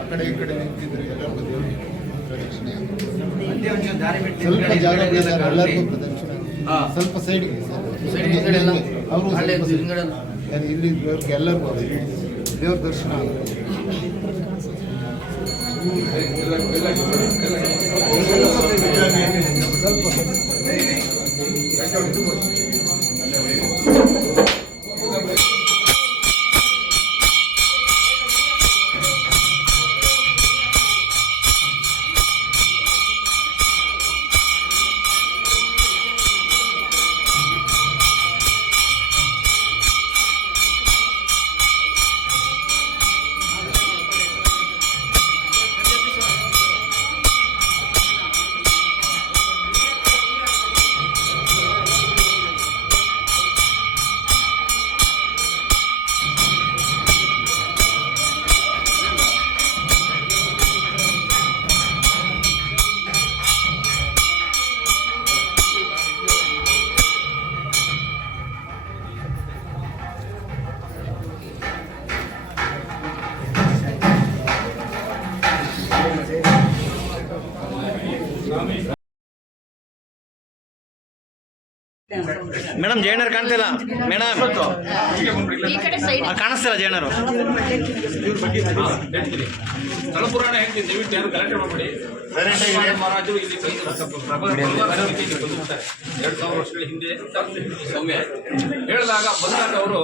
ಆ ಕಡೆ ಈ ಕಡೆ ನಿಂತಿದ್ರೆ ಎಲ್ಲರಿಗೂ ಪ್ರದಕ್ಷಿಣೆ ಸ್ವಲ್ಪ ಜಾಗ ಎಲ್ಲರಿಗೂ ಪ್ರದಕ್ಷಿಣೆ ಸ್ವಲ್ಪ ಸೈಡ್ಗೆ ಅವರು ಇಲ್ಲಿ ಎಲ್ಲರಿಗೂ ದೇವ್ರ ದರ್ಶನ ಆಗುತ್ತೆ. ಮೇಡಮ್ ಜೈನರು ಕಾಣ್ತಿಲ್ಲ ಮೇಡಮ್, ಕಾಣಿಸ್ತಿಲ್ಲ ಜೈನರು. ತಲಪುರಾಣ ಹೇಳ್ತೀನಿ, ದಯವಿಟ್ಟು ಯಾರು ಗಲಾಟೆ ಮಾಡಬೇಡಿ. ಮಹಾರಾಜರು ಇಲ್ಲಿ 2000 ವರ್ಷಗಳ ಹಿಂದೆ ಸೌಮ್ಯ ಹೇಳಿದಾಗ ಬಂದಾಗ ಅವರು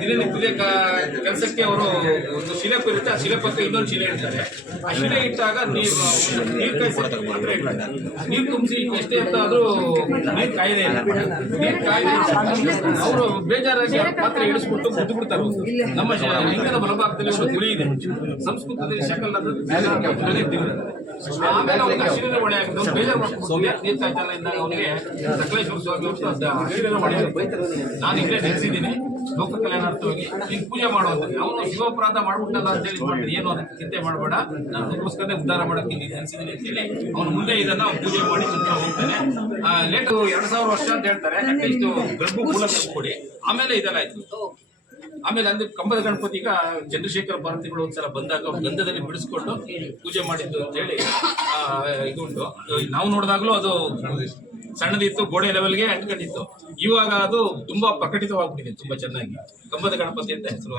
ದಿನನಿತ್ಯದ ಕೆಲಸಕ್ಕೆ ಅವರು ಒಂದು ಶಿಲೆ ಇರುತ್ತೆ, ಆ ಶಿಲೆ ಪಕ್ಕ ಇನ್ನೊಂದು ಶಿಲೆ ಇಡ್ತಾರೆ. ಆ ಶಿಲೆ ಇಟ್ಟಾಗ ನೀರು ಕಾಯಿಸಿ ಮಾತ್ರ ನೀರು ತುಂಬಿಸಿ ಎಷ್ಟೇ ಅಂತ ಆದ್ರೂ ನೀರು ಕಾಯದೇ ಇಲ್ಲ. ನೀರು ಕಾಯ್ದೆ ಅವರು ಬೇಜಾರಾಗಿ ಪಾತ್ರೆ ಇಳಿಸ್ಬಿಟ್ಟು ಮುದ್ದು ಬಿಡ್ತಾರೆ. ನಮ್ಮ ಲಿಂಗದ ಬಲಭಾಗದಲ್ಲಿ ಒಂದು ಗುಳಿ ಇದೆ, ಸಂಸ್ಕೃತದಲ್ಲಿ ಶಕಲ್ ಆಮೇಲೆ ಅವ್ರಿಗೆ ಅಶಿರಿನ ಹೊಣೆ ಆಗಿದೆ. ಅವ್ರು ಬೇಜಾರು ಮಾಡ್ಕೊಂಡು ನೀರು ಕಾಯ್ತಲ್ಲ ಇದ್ದಾಗ ಅವನಿಗೆ ಸಕಲೇಶ್ವರ ಸ್ವಾಮಿ ಅಶಿರಿನ ಹೊಣೆ ನಾನು ಇಲ್ಲೇ ನೆಲೆಸಿದ್ದೀನಿ ಲೋಕ ಕಲ್ಯಾಣಾರ್ಥವಾಗಿ ನೀನು ಪೂಜೆ ಮಾಡುವಂತ. ಅವನು ಶಿವಪರಾಧ ಮಾಡ್ಬಿಟ್ಟಲ್ಲ ಅಂತ ಹೇಳಿ ಮಾಡ್ತೀನಿ, ಏನು ಅದಕ್ಕೆ ಚಿಂತೆ ಮಾಡಬೇಡ, ನಾನು ಅದಕ್ಕೋಸ್ಕರ ಉದ್ಧಾರ ಮಾಡಕ್ಕೆ ನೆಲೆಸಿದ್ದೀನಿ ಅಂತ ಹೇಳಿ ಅವನು ಮುಂದೆ ಇದನ್ನ ಪೂಜೆ ಮಾಡಿ ಸುತ್ತ ಹೋಗ್ತಾನೆ. ಲೇಟ್ 2000 ವರ್ಷ ಅಂತ ಹೇಳ್ತಾರೆ. ಅಟ್ಲೀಸ್ಟ್ ಗರ್ಭ ಮೂಲ ಕೊಡಿ, ಆಮೇಲೆ ಇದೆಲ್ಲ ಆಯ್ತು. ಆಮೇಲೆ ಅಂದ್ರೆ ಕಂಬದ ಗಣಪತಿ ಈಗ ಚಂದ್ರಶೇಖರ ಭಾರತಿಗಳು ಒಂದ್ಸಲ ಬಂದಾಗ ಗಂಧದಲ್ಲಿ ಬಿಡಿಸ್ಕೊಂಡು ಪೂಜೆ ಮಾಡಿದ್ದು ಅಂತ ಹೇಳಿ ಇದು ಉಂಟು. ನಾವು ನೋಡಿದಾಗ್ಲೂ ಅದು ಸಣ್ಣದಿತ್ತು, ಗೋಡೆ ಲೆವೆಲ್ಗೆ ಅಂಟ್ಕೊಂಡಿತ್ತು. ಇವಾಗ ಅದು ತುಂಬಾ ಪ್ರಕಟಿತವಾಗ್ಬಿಟ್ಟಿದೆ, ತುಂಬಾ ಚೆನ್ನಾಗಿ ಕಂಬದ ಗಣಪತಿ ಅಂತ ಹೆಸರು.